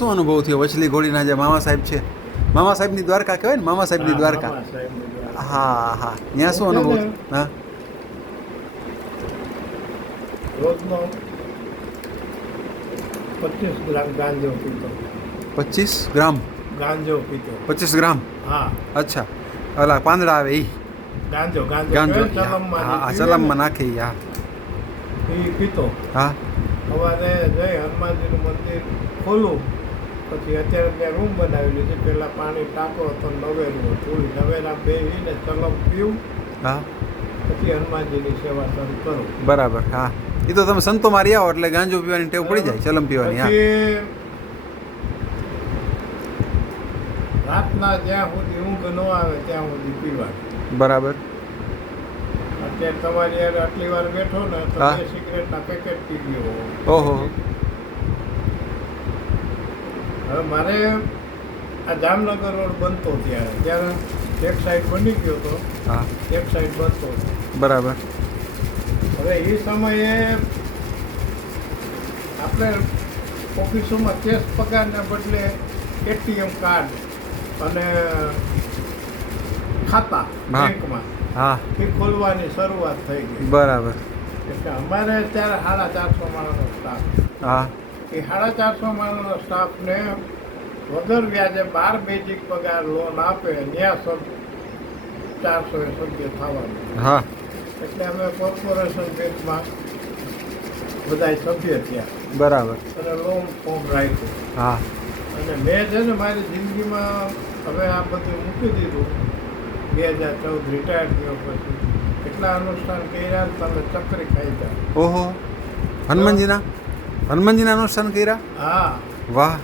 શું અનુભવ થયો? વચલી ઘોડીના જે મામા સાહેબ છે. મામા સાહેબની દ્વારકા કહેવાય ને? મામા સાહેબની દ્વારકા. હા હા. ત્યાં શું અનુભવ હા. પચીસ ગ્રામ ગાંજો પીતો. પચીસ ગ્રામ? ગાંજો પીતો. પચીસ ગ્રામ? હા. અચ્છા. અલા પાંદડા આવે એ ગાંજો ગાંજો. હા સલામમાં નાખે હા. એ પીતો. હા. સવારે જઈ હનુમાનજીનું મંદિર ખોલું. પછી અત્યારે ત્યાં રૂમ બનાવેલી છે. પહેલાં પાણી ટાંકો હતો નવેરું હતું. નવેરા બેસીને ચલમ પીવું. હા. પછી હનુમાનજીની સેવા શરૂ કરું. બરાબર હા. એ તો તમે સંતો મારી આવો એટલે ગાંજો પીવાની ટેવ પડી જાય ચલમ પીવાની હા. રાતના જ્યાં સુધી ઊંઘ ન આવે ત્યાં સુધી પીવા બરાબર. અત્યારે તમારી યાર આટલી વાર બેઠો ને તો સિગરેટના પેકેટ પી ગયો ઓહો. હવે મારે આ જામનગર રોડ બનતો ત્યારે. ત્યારે એક સાઈડ બની ગયો હતો હા. એક સાઈડ બનતો બરાબર. હવે એ સમયે આપણે ઓફિસોમાં કેશ પગારના બદલે એટીએમ કાર્ડ અને ખાતા બેંકમાં હા. એ ખોલવાની શરૂઆત થઈ ગઈ. બરાબર. એટલે અમારે ત્યારે સાડા ચારસો માણસનો સ્ટાફ હા. એ સાડા ચારસો માણસના સ્ટાફને વગર વ્યાજે બાર બેઝિક પગાર લોન આપે ત્યાં સબ ચારસો એ સભ્ય થવાનું. હા. એટલે અમે કોર્પોરેશન બેંકમાં બધા સભ્ય થયા. બરાબર. અને લોન ફોર્મ રાખ્યું. હા. અને મેં છે ને મારી જિંદગીમાં હવે આ બધું મૂકી દીધું. બે હજાર ચૌદ રિટાયર થયો પછી. એટલા અનુષ્ઠાન કર્યા તમે ચક્રી ખાઈ જાઓ. ઓહો. હનુમાનજીના? હનુમાનજીના અનુષ્ઠાન કર્યા? હા. વાહ.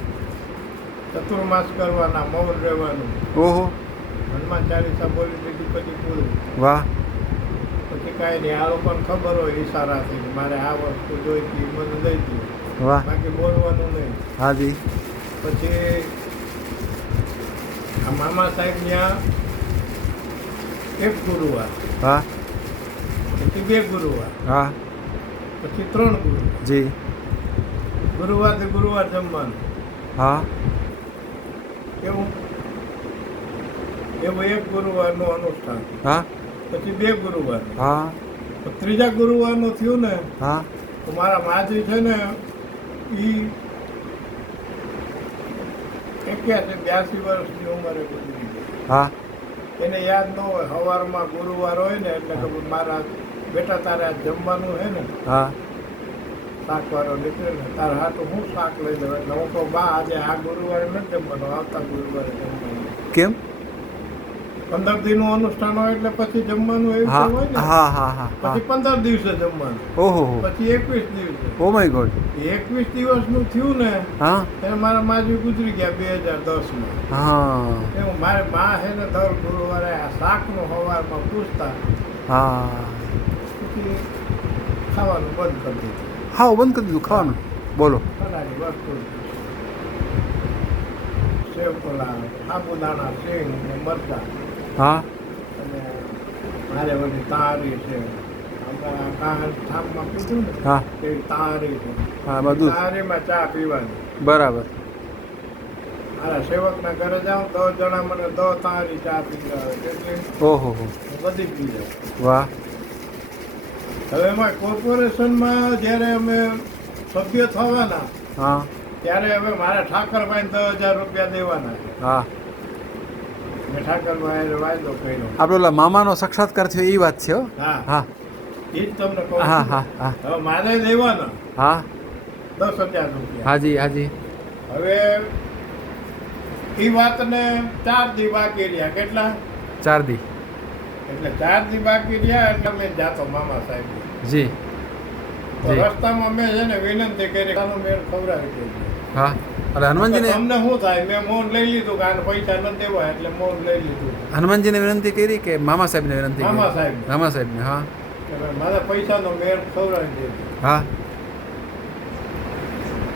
ચતુર્માસ કરવાના મૌન રહેવાનું. ઓહો. હનુમાન ચાલીસા બોલી દીધી પછી પૂરું. વાહ. પછી કાંઈ નહીં આ લોકોને ખબર હોય ઈશારાથી કે મારે આ વસ્તુ જોઈતી મને દઉં વાહ. બાકી બોલવાનું નહીં. હાજી. પછી આ મામા સાહેબ ત્યાં એક ગુરુવાર. હા. પછી બે ગુરુવાર. હા. પછી ત્રણ ગુરુ જી. ગુરુવારથી ગુરુવાર જમવાનું. હા. એવું? એવું એક ગુરુવારનું અનુષ્ઠાન. હા. પછી બે ગુરુવાર હા. તો ત્રીજા ગુરુવારનું થયું ને હા. તો મારા માજી છે ને એ એક્યાસી બ્યાસી વર્ષની ઉંમરે ગુજરી ગઈ. હા. એને યાદ ન હોય સવારમાં ગુરુવાર હોય ને એટલે કે મારા બેટા તારે આ જમવાનું છે ને હા. શાકવાળો નીકળે ને તારે હાટું હું શાક લઈ લઉં એટલે હું તો બા આજે આ ગુરુવારે નથી જમવાનું આવતા ગુરુવારે જમવાનું. કેમ? પંદર દિનનું અનુષ્ઠાન હોય એટલે પછી જમવાનું એવું હોય ને. હા હા હા હા. પછી પંદર દિવસે જમવાનું. ઓહો પછી એકવીસ દિવસે. Oh my god. એકવીસ દિવસનું થયું ને હા? એને મારા માજી ગુજરી ગયા બે હજાર દસમાં. હા. એવું મારે મા છે ને દર ગુરુવારે આ શાકનું સવારમાં પૂછતા. હા. પછી ખાવાનું બંધ કરી દીધું. હા બંધ કરી દીધું ખાવાનું. બોલો. હા. હા. બધું ચા પીવાની બરાબર. મારા સેવકના ઘરે જાઉં દસ જણા મને દસ તારી ચા એટલે ઓહો બધી પી જાઉં વાહ. હવે એમાં કોર્પોરેશનમાં જ્યારે અમે સભ્ય થવાના હા. ત્યારે હવે મારા ઠાકરભાઈ દસ હજાર રૂપિયા દેવાના છે. હા. મેં ઠાકરભાઈ વાયદો કર્યો. આપણે ઓલા મામાનો સાક્ષાત્કાર થયો એ વાત છે હા. હા. એ જ તમને કહું હા હા હા. હવે મારે દેવાના. હા. દસ હજાર રૂપિયા. હાજી હાજી. હવે એ વાતને ચાર દી બાકી રહ્યા. કેટલા? ચાર દી. એટલે ચાર દી બાકી રહ્યા એટલે મેં જાતો મામા સાહેબ. જી. રસ્તામાં મેં છે ને વિનંતી કરી આનો મેળ ખવડાવી દેજો. હા. એટલે હનુમાનજીને તમને શું થાય? મેં મૌન લઈ લીધું કારણ પૈસા ન દેવા એટલે મૌન લઈ લીધું. હનુમાનજીને વિનંતી કરી કે મામા સાહેબને વિનંતી કરી? મામા સાહેબ મામા સાહેબને હા. મારા મારા પૈસાનો મેળ ખવડાવી દેજો. હા.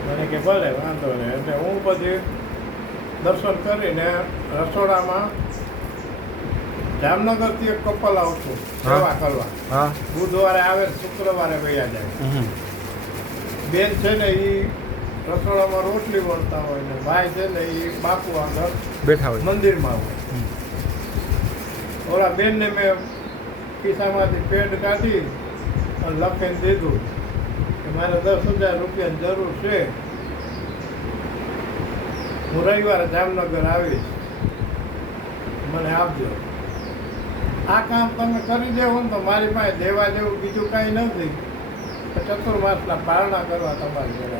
મને કે ભલે વાંધો નહીં. એટલે હું પછી દર્શન કરીને રસોડામાં જામનગરથી એક કપલ આવતું સેવા કરવા બુધવારે આવે શુક્રવારે વયા જાય. બેન છે ને એ રસોડામાં રોટલી વળતા હોય ને ભાઈ છે ને એ બાપુ આગળ બેઠા હોય. મંદિરમાં હોય. ઓલા બેનને મેં ખિસ્સામાંથી પેડ કાઢી અને લખીને દીધું કે મારે દસ હજાર રૂપિયાની જરૂર છે. હું રવિવારે જામનગર આવીશ. મને આપજો. આ કામ તમે કરી દેવો ને તો મારી પાસે દેવા જેવું બીજું કાંઈ નથી. ચતુર્માસના પારણા કરવા તમારી ઘરે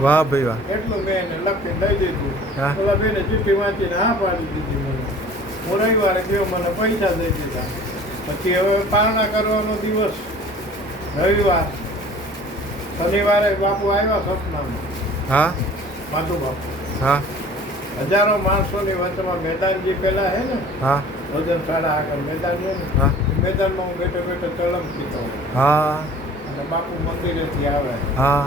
વાહ ભાઈ વાહ. એટલું મેં એને લખી દઈ દીધું. ઓલા બેને ચિઠ્ઠી વાંચીને હા પાડી દીધી મને. હું રવિવારે ગયો મને પૈસા દઈ દીધા. પછી હવે પારણા કરવાનો દિવસ. રવિવાર. શનિવારે બાપુ આવ્યા સપનામાં. હા? માધુ બાપુ હા. હજારો માણસોની વચમાં મેદાનજી પેલા હે ને? હા. ભોજન શાળા આગળ મેદાન છે ને મેદાનમાં હું બેઠો બેઠો ચલમ પીતો હા. અને બાપુ મંદિરેથી આવે. હા.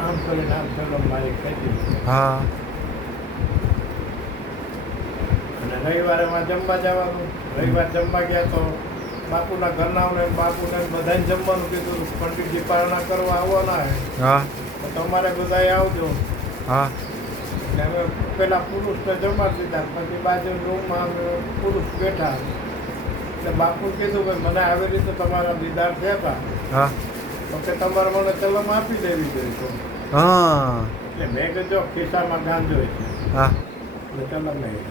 આમ કરીને આમ ચલમ મારી ખેતી હા. અને રવિવારે માં જમવા જવાનું. રવિવાર જમવા ગયા તો બાપુના ઘરનાઓને બાપુને બધાને જમવાનું કીધું પંડિતજી પારણા કરવા આવવાના હે. હા. તો તમારે બધાય આવજો. હા. અમે પેલા પુરુષને જમા દીધા પછી બાજુ રૂમમાં અમે પુરુષ બેઠા. એટલે બાપુ કીધું કે મને આવી રીતે તમારા દીદાર થયા હતા. હા. તો કે તમારે મને ચલમ આપી દેવી જોઈએ તો. હા. એટલે મેં કીધું ખિસ્સામાં ગાંજો હા. એટલે ચલમ નહીં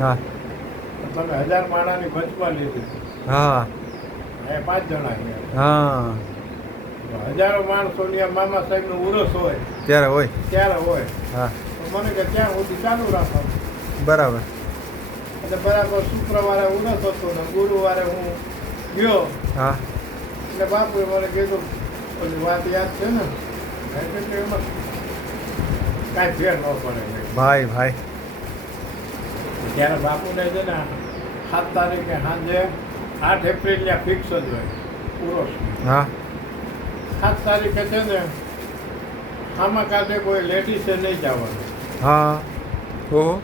હા. તમે હજાર માણાની ભજમાં લીધી. હા. એ પાંચ જણા હા. હજારો માણસોની આ મામા સાહેબનો ઉરસ હોય. ત્યારે હોય. ત્યારે હોય. હા. મને કે ત્યાં સુધી ચાલુ રાખો બરાબર. એટલે બરાબર શુક્રવારે હું ન થતો ને ગુરુવારે હું ગયો. હા. એટલે બાપુએ મને કીધું ઓલી વાત યાદ છે ને? એમાં કાંઈ ફેર ન પડે ભાઈ ભાઈ. ત્યારે બાપુને છે ને સાત તારીખે સાંજે આઠ એપ્રિલ ત્યાં ફિક્સ જ હોય પૂરો હા. સાત તારીખે છે ને આમાં કાંઠે કોઈ લેડીઝે નહીં જવાનું. હા. ઓહો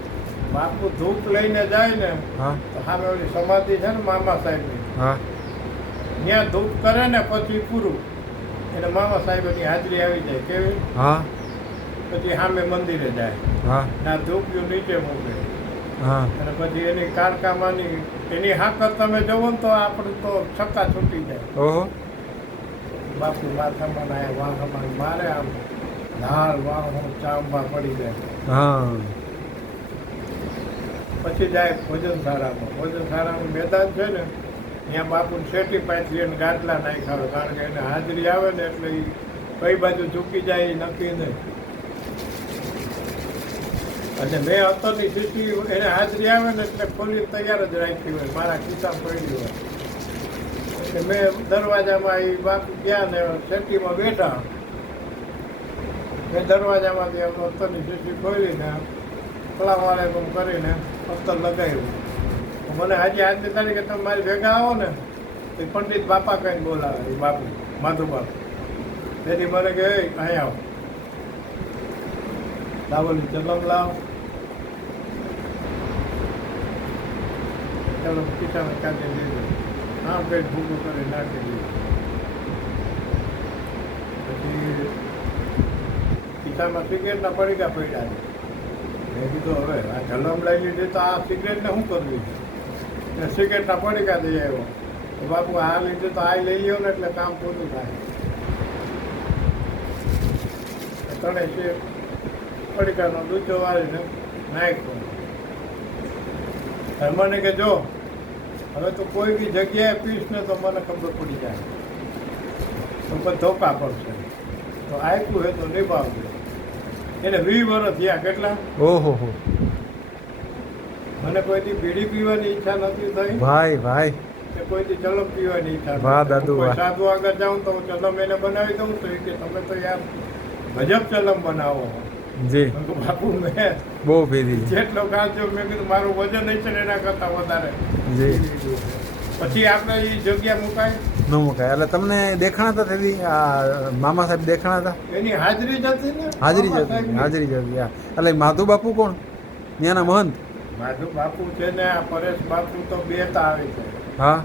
બાપુ ધૂપ લઈને જાય ને હા. સામે ઓલી સમાધિ છે ને મામા સાહેબની. હા. ત્યાં ધૂપ કરે ને પછી પૂરું. એટલે મામા સાહેબની હાજરી આવી જાય કેવી? હા. પછી સામે મંદિરે જાય. હા. ના ધૂપિયું નીચે મૂકે. હા. અને પછી એની કારકામાની એની હાકર તમે જોવો ને તો આપણે તો છક્કા છૂટી જાય. ઓહો. બાપુ માથામાં ના વાહમાં મારે આમ લાલ વાળું ચાંબા પડી જાય. હા. પછી જાય ભોજનશાળામાં. ભોજનશાળાનું મેદાન છે ને ત્યાં બાપુ શેટી પાછી એને ગાટલા નાખ્યા કારણ કે એને હાજરી આવે ને એટલે એ કઈ બાજુ ચૂકી જાય એ નક્કી નહીં. અને મેં અત્યારની સ્થિતિ એને હાજરી આવે ને એટલે ખોલી તૈયાર જ રાખી હોય મારા ખિસ્સા પડી હોય. એટલે મેં દરવાજામાં એ બાપુ ગયા ને શેટીમાં બેઠા. મેં દરવાજામાંથી એમ અત્યારની સ્થિતિ ખોલીને સલામ વાલેકુમ કરીને અત્તર લગાવ્યું. મને હજી આજની તારીખે તમે મારી ભેગા આવો ને એ પંડિત બાપા કંઈ બોલાવે એ બાપુ માધુ બાપુ. તેથી મને કહે "એય, અહીં આવો. લાવોની ચલમ લાવ. ચલો ખિસ્સામાં કાઢી દીધું આમ કંઈક ભૂગું કરી નાખી દીધું પછી ખિસ્સામાં સિગરેટના પડીકા પડ્યા મેં કીધું, હવે આ જલમ લઈ લીધી તો આ સિગરેટને શું કરવી? એટલે સિગરેટના પડીકા દઈ આવ્યો. તો બાપુ, આ લીધું તો આ લઈ લ્યો ને એટલે કામ પૂરું થાય. ત્રણે છે પડીકાનો દૂધો વાળીને નાખ્યો. ધર્મને મને કે, જો, હવે તો કોઈ બી જગ્યાએ પીશ ને તો મને ખબર પડી જાય. તો પણ ધોકા પડશે. તો આપ્યું હોય તો નિભાવજો. એને વીસ વર્ષ થયા. કેટલા? ઓહો હો. મને કોઈથી બીડી પીવાની ઈચ્છા નથી થઈ. ભાઈ ભાઈ. કોઈથી ચલમ પીવાની ઈચ્છા વાહ, દાદુ, વાહ. સાધુ આગળ જાઉં તો હું ચલમ એને બનાવી દઉં તો કે તમે તો યાર ગજબ ચલમ બનાવો. જી. બાપુ મેં બહુ પીધી જેટલો કાચો મેં કીધું મારું વજન નહીં છે ને એના કરતાં વધારે. જી. પછી આપણે એ જગ્યા મુકાય ન મુકાય. એટલે તમને દેખાણા હતા તેથી આ મામા સાહેબ દેખાણા હતા? એની હાજરી જતી ને? હાજરી જ મામા હતી સાહેબની. હાજરી જતી હા. એટલે માધુ બાપુ કોણ? ત્યાંના મહંત? માધુ બાપુ છે ને આ પરેશ બાપુ તો બે આવે છે. હા.